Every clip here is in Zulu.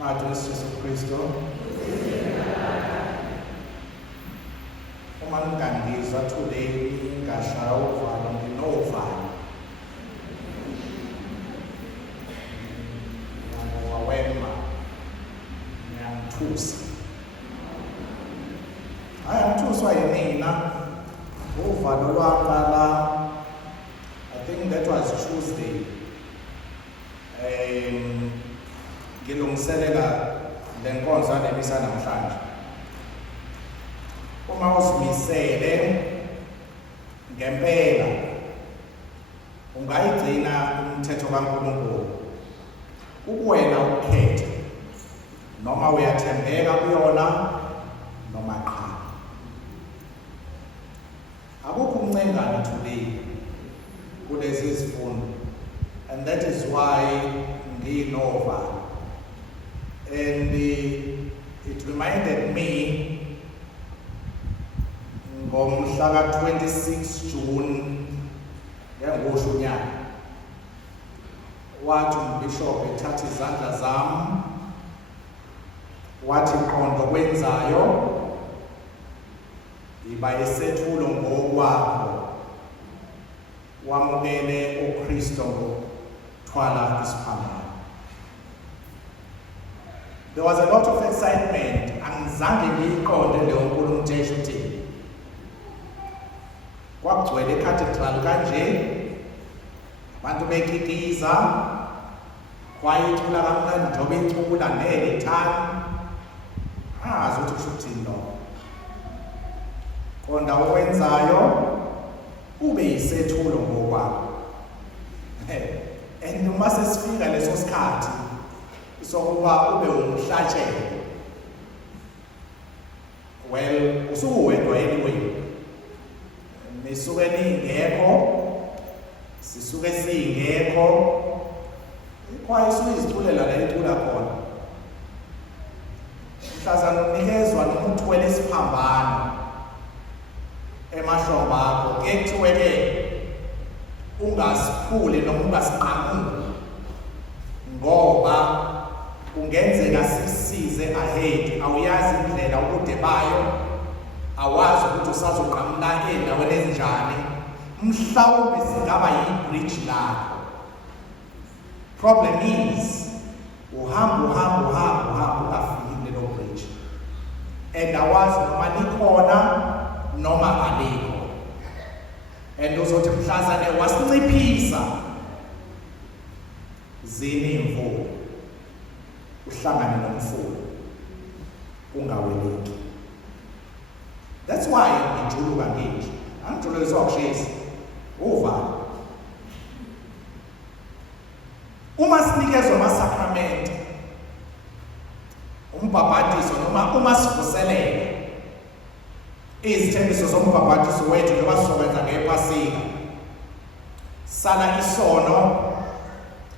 Madusi uKristo. Uma ngangizwa today ngashaya uvalo nginovalo. Wawema ngiyamthusa. Ayamthuswa yimina. Uvalo lwaqala, I think that was Tuesday. Ngilungiselela lenkonzo anemisa namhlanje. Uma uzimisele ngempela ungayigcina umthetho kaNkulunkulu. Ukuwena ukhethe noma uyathembeka kuyona noma cha. Akukho umncengane today kulezi izifundo, and that is why nginova. And it reminded me ngomhla ka-26 June ngengosho unyaka wathi umbishop ethatha izandla zami wathi qondo kwenzayo iba isethulo ngokwakho wamukele uKristo ngokuthwala isiphambano. There was a lot of excitement. Angizange ngiyiqonde leyo nkulumo nje uthini. Kwagcwele ecathedral kanje abantu bekikiza kwayithula kamnandi njobe icula nelethani azi ukuthi kusho ukuthini lo. Konda okwenzayo ube yisethulo ngokwakho. And uma sesifika leso sikhathi sokuba ube umhlatshelo, well usuwedwa anyway. Nisuke ningekho, sisuke singekho, kwayisuke izithulela la icula khona. Mhlazana unikezwa noma uthwele isiphambano emahlombe akho, ke kuthiwe ungasiphule noma ungasiqhamuli ngoba kungenzeka sisize ahead. Awuyazi indlela ubude bayo, awazi ukuthi usazoqhamula endaweni ezinjani, mhlawumbe singaba yi-bridge lakho. Problem is uhamba ungafiki kulelo bridge, and awazi noma likhona noma alikho. And uzothi mhlazane wasinciphisa zini imvula uhlangane nomfula ungaweleki. That's why ngijuluka nginje. Angijulukiswa ukushisa uvalo. Uma sinikezwa amasakramenti, umbhabhatiso noma uma sivuselele izithembiso zombhabhatiso wethu noma sizokwenza ngePhasika, sala isono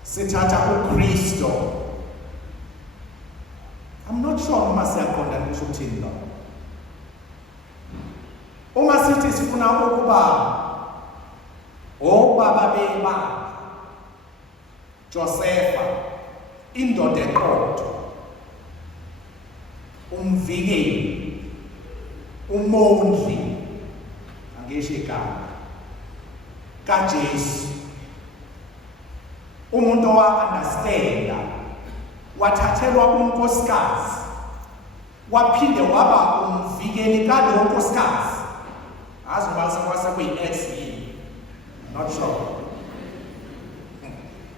sithatha uKristo. I'm not sure noma siyaqonda ukuthi uthini lo. Uma sithi sifuna ukuba obaba beba Josefa, indoda eqotho, umvikeli, umondli, angisho igama kaJesu, umuntu owa-understanda, wathathelwa unkosikazi, waphinde waba umvikeli kalowo nkosikazi. Azi noma sekuyi-ex yini, not sure.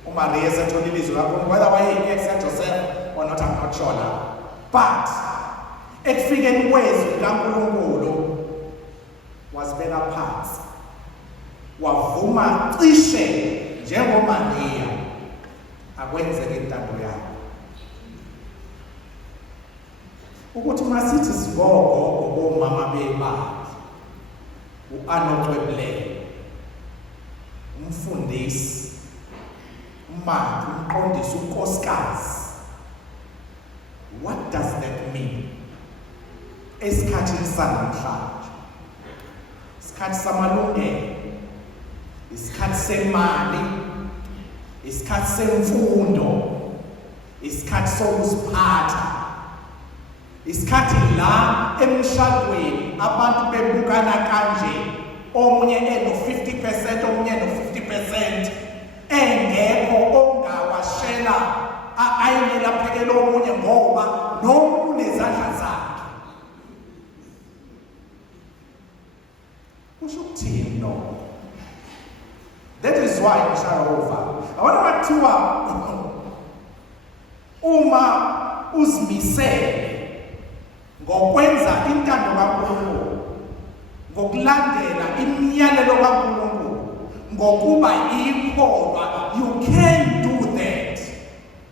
uMaria sethola ilizwi lakho whether wayeyi-ex kaJoseph or not, I'm not sure now. But ekufikeni kwezwi likaNkulunkulu wazibeka phansi, wavuma cishe njengoMaria akwenzeke intando yakhe. Ukuthi masithi sigogo bomama bebandla, uAnocweblele, umfundisi, umandla, umqondisi, unkosikazi. What does that mean? Esikhathini sanamhlanje, isikhathi samalungelo, isikhathi semali, isikhathi semfundo, isikhathi sokuziphatha, isikhathi la emshadweni abantu bebukana kanje, omunye eno-50%, omunye eno-50%, engekho ongawashela ayinela phekela omunye ngoba nomuntu unezandla zakhe. Kusho ukuthini no? That is why Jehova, abantu bathiwa uma uzimisele ngokwenza intando kaNkulunkulu, ngokulandela imiyalelo kaNkulunkulu, ngokuba ikholwa, you can do that.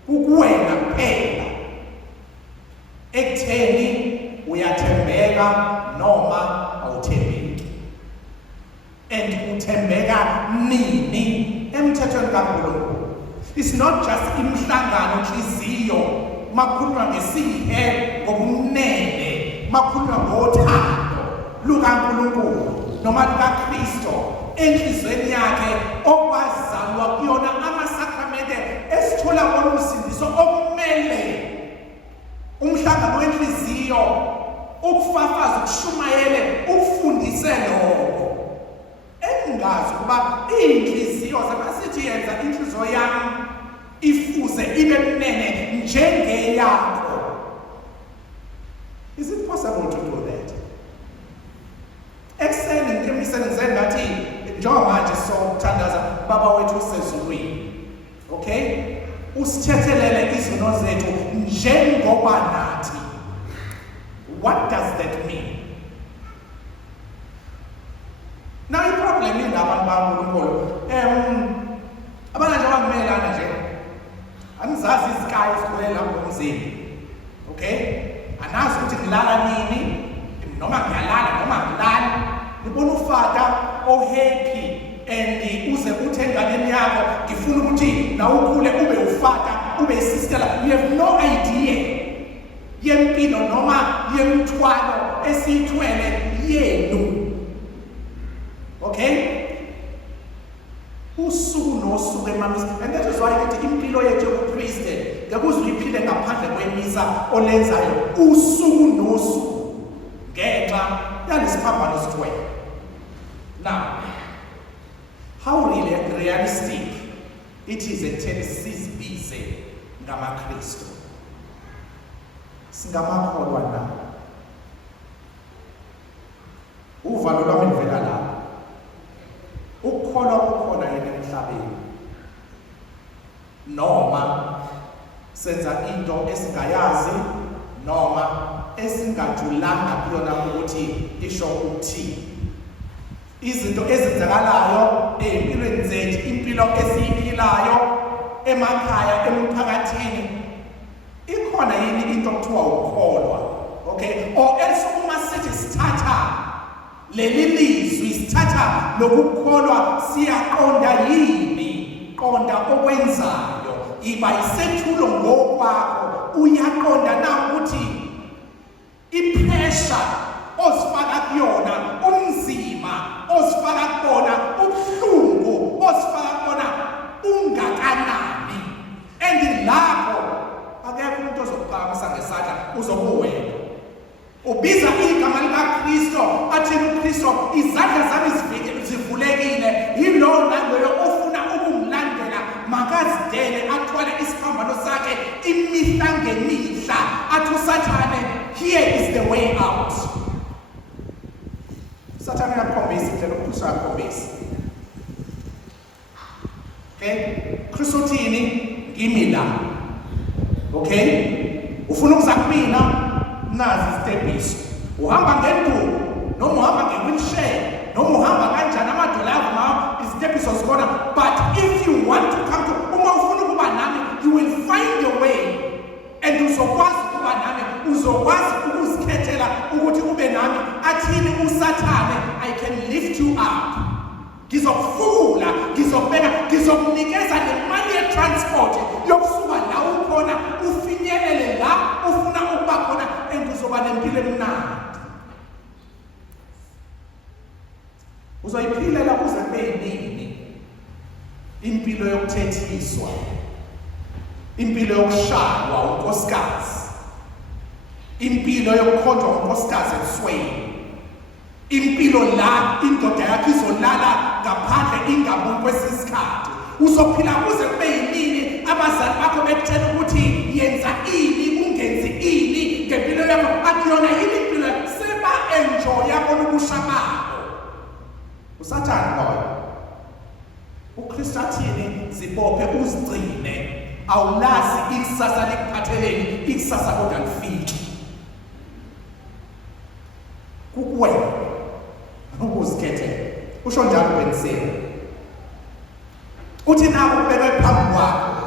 Kukuwena kuphela ekutheni uyathembeka noma awuthembeki. And uthembeka nini emthethweni kaNkulunkulu. It's not just imhlangano inhliziyo makhulunywa ngesihe ngobumnene, makhulunywa ngothando lukaNkulunkulu noma lukaKristo enhlizweni yakhe okwazalwa kuyona amasakramente esithola umsindiso okumele. Umhlangano wenhliziyo ukufafaza, ukushumayele, ukufundise lokho. Engazi ukuba inhliziyo zabasithi yenza inhliziyo yami ifuze ibe mnene njengeyakho. Is it possible to do that? Ekuseni ngimisebenzeni ngathi njengoba manje sokuthandaza baba wethu usezulwini. Okay? Usithethelele izono zethu njengoba nathi. What does that mean? Now the problem is abantu baNkulunkulu abanye nje abangumelana nje anizazi izikhayi ezigcwele lapho emzini. Okay, anazi ukuthi ngilala nini noma ngiyalala noma ngilali. Nibona ufata happy and uze uthi enganeni yakho ngifuna ukuthi na ukhule ube ufata ube isister. You have no idea yempilo noma yemthwalo esithwele yenu. Okay? Usuku nosuku emamisa. And that is why ukuthi impilo yethu yobuKristu ngekuzwe iphile ngaphandle kwemisa olenzayo usuku nosuku ngenxa yalesiphambano sithwele. Now, how really realistic it is ekutheni sizibize ngamaKristu. Singamakholwa na. Uvalo lwami livela lapha. Ukukholwa kukhona yini emhlabeni? Noma senza into esingayazi noma esingajulanga kuyona ukuthi isho ukuthini. Izinto ezenzakalayo empilweni zethu, impilo esiyiphilayo emakhaya, emphakathini, ikhona yini into okuthiwa ukukholwa? Okay, or else uma sithi sithatha leli lizwi, sithatha lokukholwa, siyaqonda yini? Qonda okwenzayo, iba isethulo ngokwakho. Uyaqonda na ukuthi ipressure osifaka kuyona, umzima osifaka kona, ubuhlungu osifaka kona ungakanani. And lapho akekho umuntu ozokuphakamisa ngesandla uzokuwena. Ubiza igama likaKristo, athi uKristo izandla zami zivulekile, yilo naloyo ofuna ukumlandela makazidele athwale isiphambano sakhe imihla ngemihla. Athi uSathane, here is the way out. Sathane uyakhombisa indlela uKristu uyakhombisa. Okay? Kristu uthini? Ngimi la. Okay? Ufuna ukuza kumina? Nazi isitepiso. Uhamba ngenduku noma uhamba ngewheelchair noma uhamba kanjani amadolabo ma isitepiso sikhona. But if you want to come to uma ufuna ukuba nami, you will find a way. And uzokwazi ukuba nami, uzokwazi ukuzikhethela ukuthi ube nami. Athini uSathane, I can lift you up. Ngizokufula, ngizokubeka, ngizokunikeza nemali ye-transport yokusuka la ukhona ufinyelele la ufuna ukuba khona, and uzoba nempilo emnandi. Uzoyiphilela kuze kube yinini impilo yokuthethiswa. impilo yokushaywa unkosikazi, impilo yokukhonjwa unkosikazi esweni, impilo la indoda yakhe izolala ngaphandle ingaboni kwesisikhathi. Uzophila kuze kube yinini abazali bakho bekutshela ukuthi yenza ini ungenzi ini ngempilo yakho, akuyona yini impilo seba enjoy yabona ubusha bakho. Usathane boy, uKristu athini? Zibophe uzigcine, awulazi ikusasa likuphatheleni, ikusasa kodwa lifike kukuwena ukuzikhethela. Usho njalo uBensela uthi naku kubekwe phambi kwakho,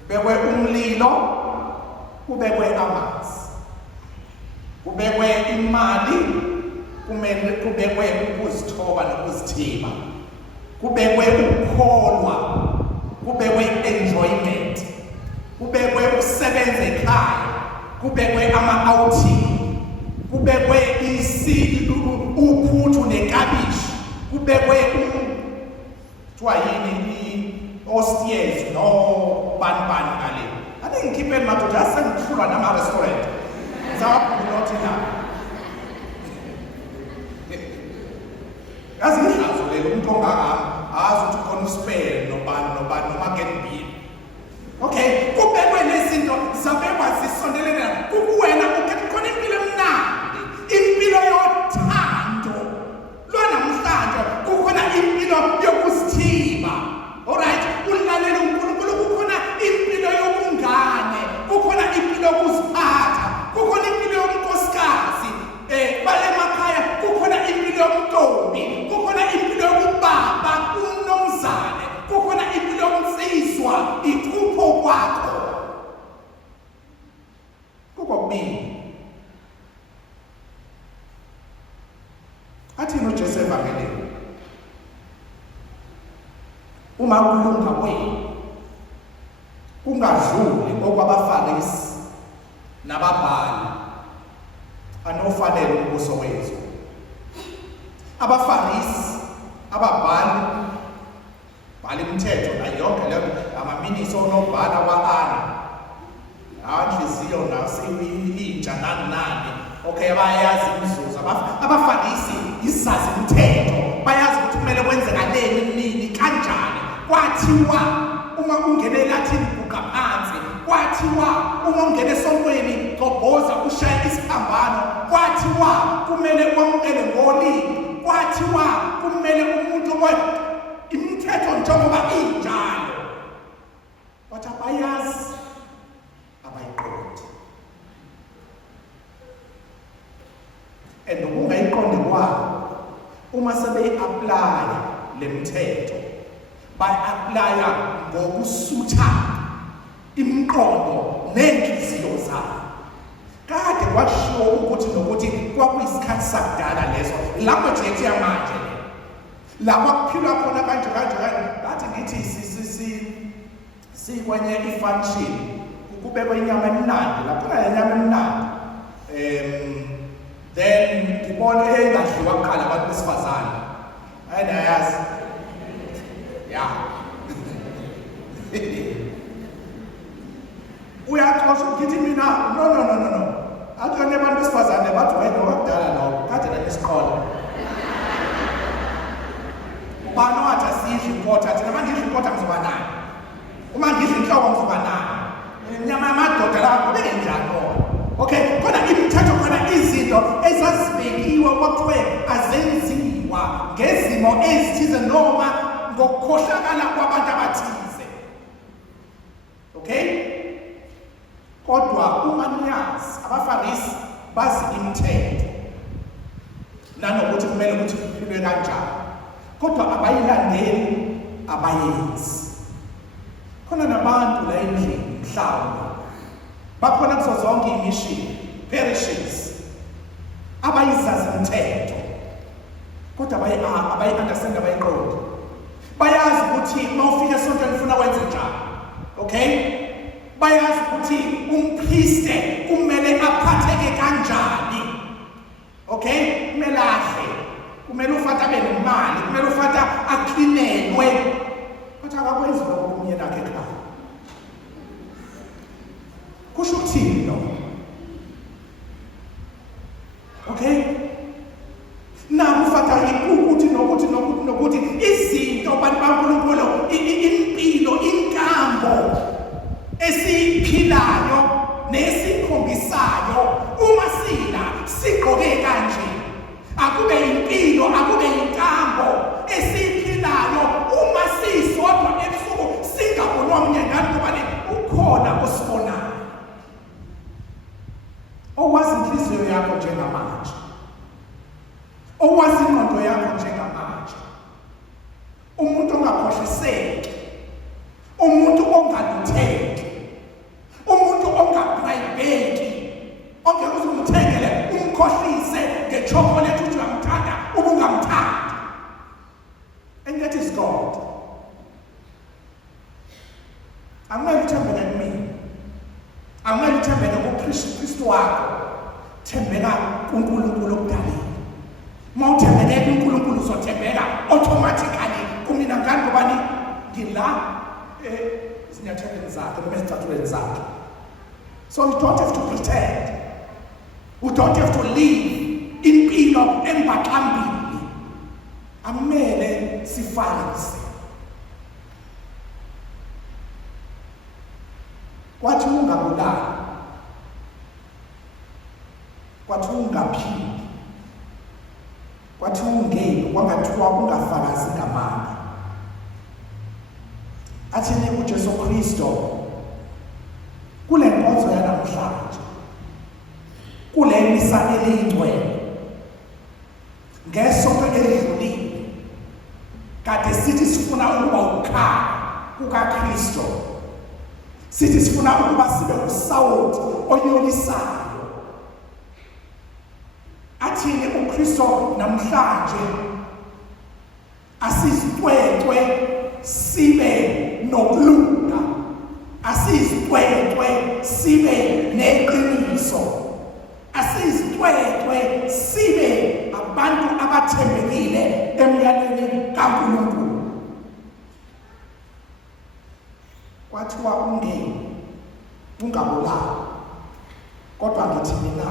kubekwe umlilo, kubekwe amanzi, kubekwe imali, kumele kubekwe ukuzithoba nokuzithiba, kubekwe ukukholwa, kubekwe enjoyment, kubekwe ukusebenza ekhaya, kubekwe ama-outing, kubekwe uphuthu nekabishi, kubekwe kuthiwa yini i-ostiers no bani ngale. Ade ngikhipheni madoda asengihlulwa nama-restaurant zawaphulunothi na yazi ihlazo lelo umuntu ongaka azi ukuthi khona uspare nobani noma genbini. Okay, kubekwe nezinto zabekwa zisondelene kukuwena ukhetha khona impilo emnandi, impilo yothando lwanamhlanje, kukhona impilo yokuzithiba. Alright, ulalele uNkulunkulu, kukhona impilo yobungane, kukhona impilo yokuziphatha, kukhona impilo yobunkosikazi bale emakhaya, kukhona impilo yobuntombi, kukhona impilo yobubaba umnomzane, kukhona impilo yobunsizwa ikhupho kwakho. Kokubili athini uJesu evangelini? Uma kulunga kwenu kungadluli okwabaFarisi nababhali anofanele umbuso wethu. AbaFarisi, ababhali, bhala imithetho na yonke leyo, amaminiso onobhala wa-ana, inhliziyo intsha nani. Okay, bayazi imizuzu. AbaFarisi isazi imithetho, bayazi ukuthi kumele kwenzekaleni nini kanjani. Kwathiwa uma ungene eLathini buka phansi, kwathiwa uma ungene esontweni gobhoza ushaye isiphambano, kwathiwa kumele wamukele ngolimi, kwathiwa kumele umuntu imithetho njengoba injalo. Bathi abayazi abayiqondi, and ukungayiqondi kwabo uma sebeyi-aplaya le mithetho bayi-aplaya ngokusutha imiqondo nenhliziyo zabo. Kade kwashiwo ukuthi nokuthi kwakuyisikhathi sakudala leso, lapho nje ethi manje lapho kuphilwa khona kanje bathi ngithi sikwenye i-function kubekwe inyama emnandi, lapho inyama emnandi then ngibona engadliwa kuqala abantu besifazane. Ayazi ya uyaxosha ukuthi mina no athane abantu besifazane bathi wena wakudala lokho kade nanesiqola ubani wathi asidli inkotha, thina mangidla inkotha ngizoba nayo, uma ngidla inhloko ngizoba nayo, inyama yamadoda la kubeke njani bona. Okay, khona imithetho, khona izinto ezazibekiwe kwakuthiwe azenziwa ngezimo ezithize noma ngokukhohlakala kwabantu abathize. Okay, kodwa uma niyazi abaFarisi bazi imithetho nanokuthi kumele ukuthi kuphilwe kanjani, kodwa abayilandeli, abayenzi. Khona nabantu la endlini mhlawumbe bakhona kuzo zonke imishini parishes abayizazi imithetho, kodwa abayi-understand, abayiqondi. Bayazi ukuthi uma ufika esontweni ufuna wenze njani. Okay, bayazi ukuthi umpriste kumele aphatheke kanjani. Okay, kumele ahle, kumele uFatha abe nemali, kumele uFatha aklinelwe, kodwa akakwenzi lokho kumyeni wakhe ekhaya. ongakhohliseki, umuntu ongalutheki, umuntu ongaprayiveki, ongeke uze umthengele umkhohlise ngechocolate uthi uyamthanda ubungamthandi. And that is God. Akumele uthembele kumina, akumele uthembele kuKristu wakho, thembeka kuNkulunkulu okudalile. Uma uthembele kuNkulunkulu uzothembeka automatically kumina ngani ngobani ngila izinyathelweni zakhe noma ezicatshulweni zakhe. So you don't have to pretend. You don't have to live impilo embaxambili. Amele sifanise. Kwathi ungabulali, kwathi ungaphili, kwathi ungeni, kwangathiwa ungafakazi ngamanga. Athini uJesu Kristo kule nkonzo yanamhlanje, kule misa eliyingcwele, ngesonto elidlulile, kade sithi sifuna ukuba ukhaya kukaKristo, sithi sifuna ukuba sibe usawoti onyolisayo. Athini uKristo namhlanje asizicwecwe sibe nokulunga, asizicwecwe sibe neqiniso, asizicwecwe sibe abantu abathembekile emyalweni kaNkulunkulu. Kwathiwa ungeni, ungabulali, kodwa ngithi mina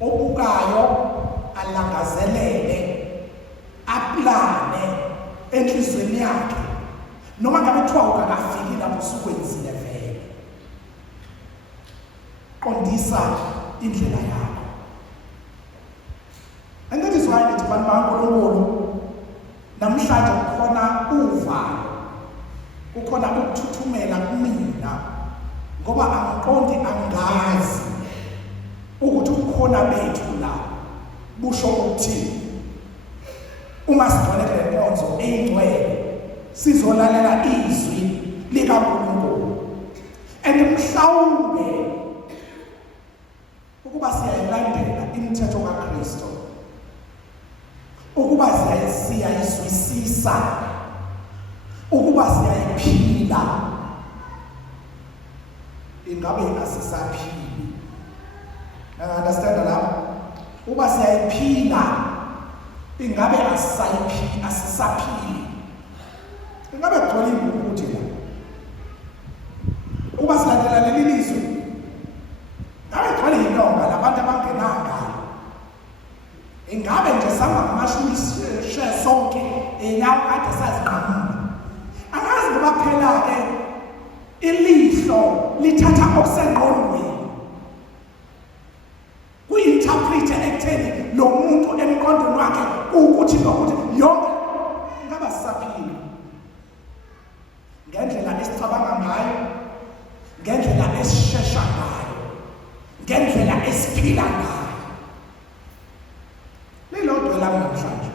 obukayo alangazelele, aplane enhlizweni yakhe, noma ngabe kuthiwa ukakafiki lapho usukwenzile vele. Qondisa indlela yakho. And that is why nithi bantu baNkulunkulu namhlanje kukhona uvalo, kukhona ukuthuthumela kumina, ngoba angiqondi, angazi ukuthi ukhona bethu la busho ukuthini. Uma sigcwele le nkonzo eyingcwele sizolalela izwi likaNkulunkulu, and mhlawumbe ukuba siyayilandela imithetho kaKristo, ukuba siyayizwisisa, ukuba siyayiphila, ingabe asisaphili. Understand lapho? Uba siyayiphila, ingabe asisaphili. Ingabe kugcwele imbukuthi la. Uba silandela leli lizwe, ingabe kugcwele intonga labantu abangenanga. Ingabe nje sangamashumi sonke enyawo kade saziqhamuka. Angazi ngoba phela ke ilihlo lithatha okusengqondweni, kuyi-interprete ekutheni lo muntu emqondweni wakhe ukuthi nokuthi yonke ingaba sisaphila ngendlela esicabanga ngayo, ngendlela esishesha ngayo, ngendlela esiphila ngayo. Lilodwa lami namhlanje,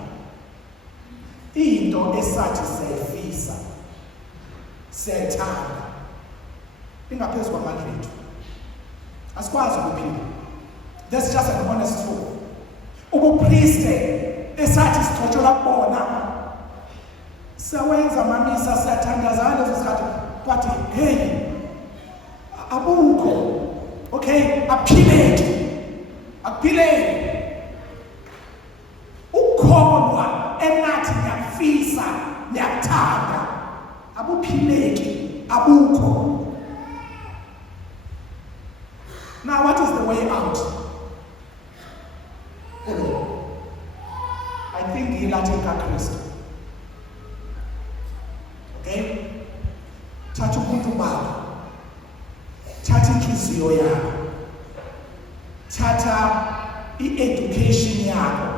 into esathi siyayifisa, siyayithanda, ingaphezu kwamandla ethu, asikwazi ukuphila. That's just an honest truth. Ubupriste esathi sithotshola kubona, siyawenza amamisa, siyathandazana lezo sikhathi, but hey, abukho. Okay, aphileke, akuphileke. Ukholwa enathi ngiyafisa, niyakuthanda, abuphileki, abukho. Now what is the way out? I think ilathi kaKristu. Okay? Thatha umuntu bakho, thatha inhliziyo yakho, thatha i-education yakho,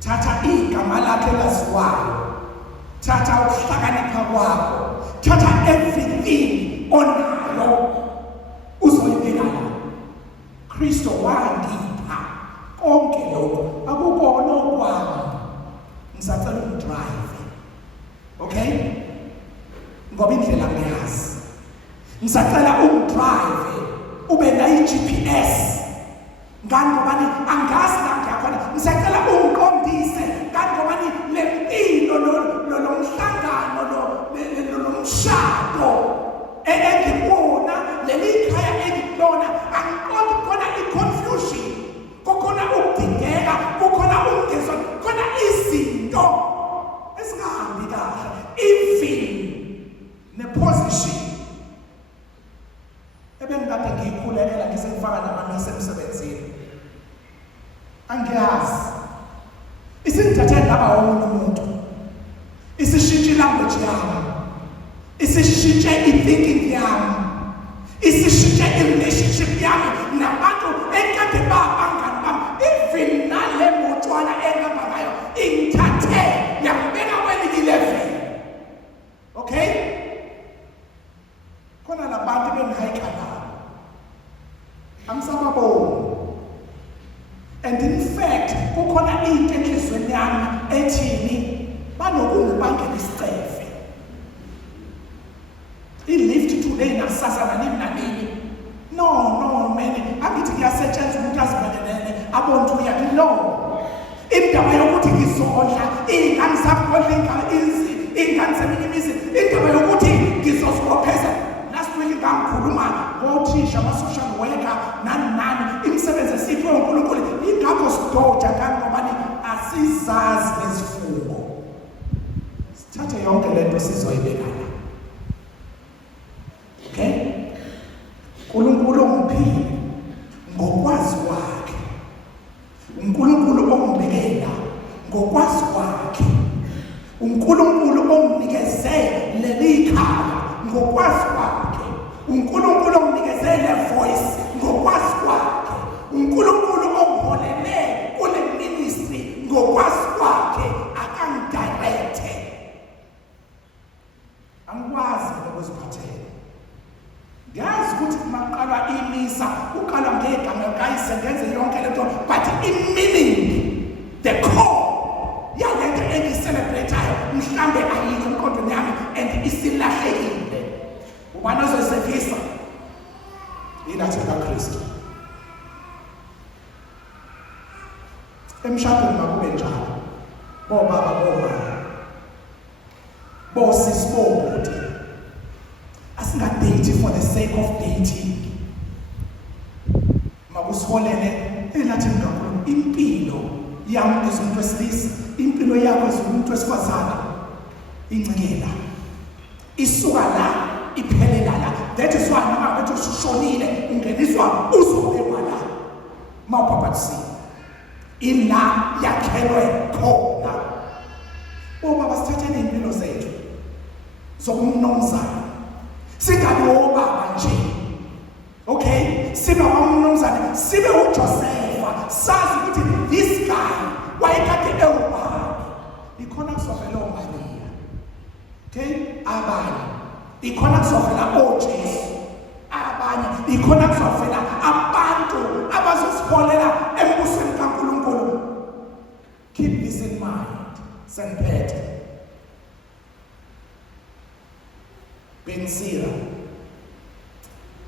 thatha igama lakho elaziwayo, thatha ukuhlakanipha kwakho, thatha everything onayo, uzoyibeka la. Kristo wangipha konke lokho, akukona okwami, ngisacela ungidrive. Okay? ngoba indlela ngiyazi. Ngisacela ungidrive ube na i-GPS. Ngani ngoba angazi la ngiyakhona. Ngisacela ungiqondise ngani ngoba lempilo lomhlangano lomshado engikubona leli khaya engikulona angiqondi khona i-confusion, kukhona ukudingeka, kukhona ukungezwa, khona izinto ezingahambi kahle, even ne-position ebengikade ngiyikhulelela ngisengifaka namamisa emsebenzini. Angiyazi isingithathe ngaba womunye umuntu, isishintshe ilanguage yami, isishintshe i-thinking yami, isishintshe i-relationship yami nabantu ekade babangani bami, even nale motshwana engihamba ngayo ingithathe yangibeka kwelinye i-level. Okay, khona labantu bengihayikha nabo angisababoni, and in fact kukhona into enhlizweni yami ethini banokungibangela isicefe. I-lift today nakusasa nanini. No man, angithi kuyasetshenziswa umuntu azibhekelele abone ukuthi uyathi no. Indaba yokuthi ngizodla iy'ngane zakudla iy'ngane zeminimizi, indaba yokuthi ngizozibopheza. Last week ngangikhuluma ngothisha ama-social worker nani imisebenzi esiphiwe uNkulunkulu, ingakho sidoda ngani ngobani asizazi nezifungo. Sithathe yonke lento sizoyibeka la. Okay, uNkulunkulu ongiphile ngokwazi kwakhe, uNkulunkulu ongibekela ngokwazi kwakhe, uNkulunkulu onginikeze leli khaya ngokwazi kwakhe, uNkulunkulu onginikeze le voice ngokwazi kwakhe, uNkulunkulu ongiholele kule ministry ngokwazi kwakhe, akangidirecte. Angikwazi ukuziphathela. Ngiyazi ukuthi kumaqalwa imisa uqala ngegama likayise ngenze yonke lento, but i-meaning, the core yalento engiyicelebrate-ayo mhlambe ayikho emqondweni yami and isilahlekile. Ubani ozoyisevisa? Ilathi kaKristu. Emshadweni makube njalo, bobaba bosisi bobhuti, asingadate for the sake of dating. Makusiholele elathi ngakhona impilo yami ezomuntu wesilisa, impilo yakho ezomuntu wesifazana incikela, isuka la iphelela la. That is why noma bethu ushonile ungeniswa uzobekwa la mawuphaphathisi ila yakhelwe khona. Obaba sithatheni impilo zethu zokumnomzana, singabi obaba nje. Okay, sibe wamnomzana, sibe uJosefa, sazi ukuthi this guy wayekade ewubani. Ikhona kusovela oMaria. Okay, abanye ikhona kusovela oJesu, abanye ikhona kusovela abantu abazosiholela embusweni kaNkulunkulu. Keep this in mind, St. Peter. Bensira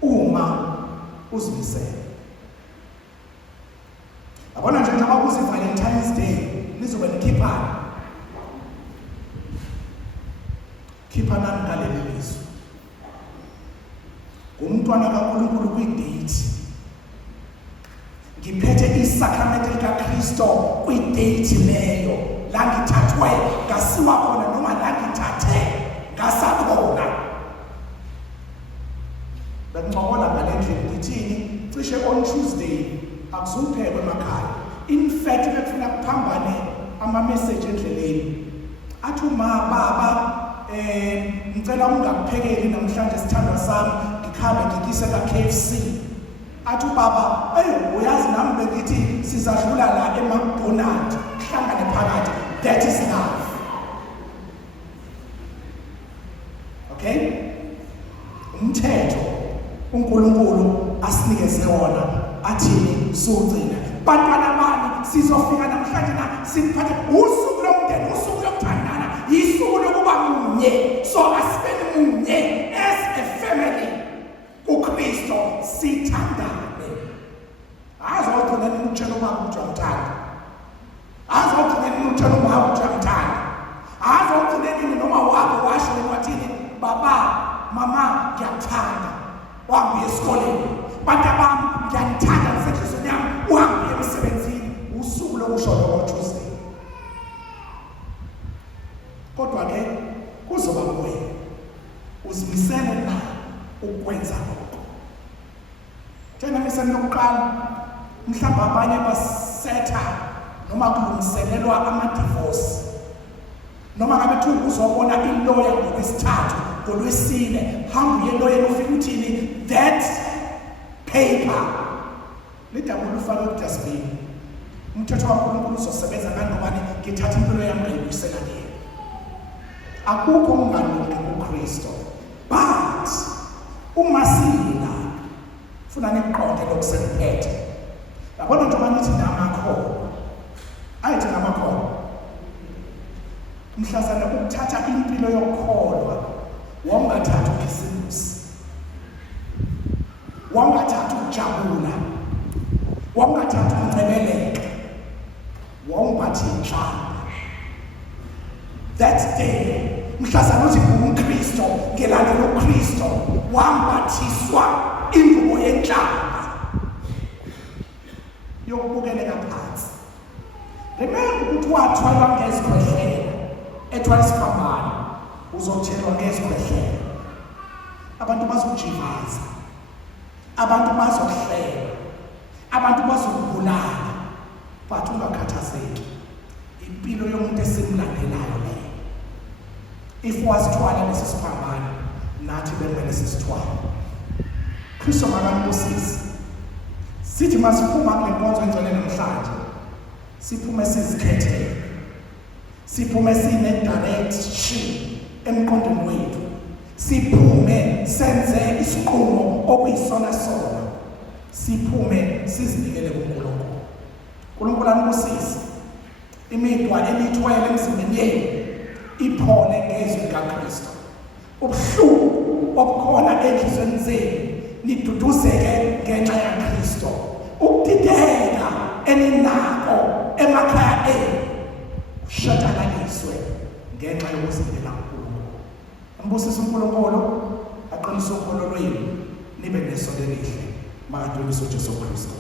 uma uzimisele. Abona nje njengoba kuzi Valentine's Day nizobe nikhiphana. Khiphana ngaleli lizwi. Umntwana kaNkulunkulu kwi-date. Ngiphethe isakramenti likaKristo kwi-date leyo. La ngithathwe ngasiwa khona noma la ngithathe ngasakhona. Bengincokola ngalendlela ngithini cishe on Tuesday akuzuphekwe emakhaya. In fact bekufuna kuphambane ama-message endleleni. Athi uma baba ngicela ungakuphekeli namhlanje sithandwa sami ngikhambe ngikise ka-KFC. Athi baba uyazi nami bengithi sizadlula la eMcDonald's kuhlangane phakathi. That is love. Okay, umthetho uNkulunkulu asinikeze wona athini sugcina. Bantwana bami sizofika namhlanje na siphathe usuku lomndeni, usuku lokuthandana, isuku lokuba munye. So asibeni munye ukhulekile noma wakho washo wathini, baba, mama, ngiyakuthanda, uhambe esikoleni, bantabami ngiyanithanda ngisenhliziyweni yami, uhambe emsebenzini. Usuku lokusho lokho Tuesday. Kodwa ke kuzoba kuwe uzimisele na ukwenza lokho. Njena miseni lokuqala mhlawumbe abanye basetha noma kulungiselelwa ama-divorce, noma ngabe thi uzobona iloya ngokwesithathu ngolwesine, hamba uye eloyeni ufike uthini, that paper lidabula ufake kudustbin. Umthetho kaNkulunkulu uzosebenza kanobani, ngithatha impilo yami ngiyibuyisela kuyena. Akukho okungalungi uKristo, but uma siyila funa niqonde lokuseniphethe. Yabona njengoba nithi namakhono, ayithi namakhono, mhlazana ukuthatha impilo yokukholwa, wangathatha ukhisimusi, wangathatha ukujabula, wangathatha ukuncebeleka, wawungathi inhlamba. That day mhlazana uthi uKristo, ngelandela uKristo, wambathiswa ingubo yenhlamba yokubukeleka phansi. Remember ukuthi wathwalwa ngezikhwehlela, ethwala isiphambano, uzothelwa ngezikhwehlela. Abantu bazojivaza, abantu bazohlela, abantu bazokubulala, but ungakhathazeki. Impilo yomuntu esimlandelayo leyo. If wasithwala lesi siphambano, nathi bemele sisithwala. Kristo makanibusise. Sithi masiphuma kule nkonzo engcwele namhlanje, siphume sizikhethele, siphume sine-direction emqondweni wethu, siphume senze isinqumo okuyisona sona, siphume sizinikele kuNkulunkulu. uNkulunkulu anibusise. Imidwa emithwele emzimbeni yenu iphole ngezwi likaKristo. Ubuhlungu obukhona enhliziyweni zenu niduduzeke ngenxa yaKristo. Ukudideka eninako emakhaya enu kushatalaliswe ngenxa yokuzindela uNkulunkulu. Ambusise uNkulunkulu, aqinise ukholo lwenu, nibe nesonto elihle. Makadunyiswe uJesu Kristu.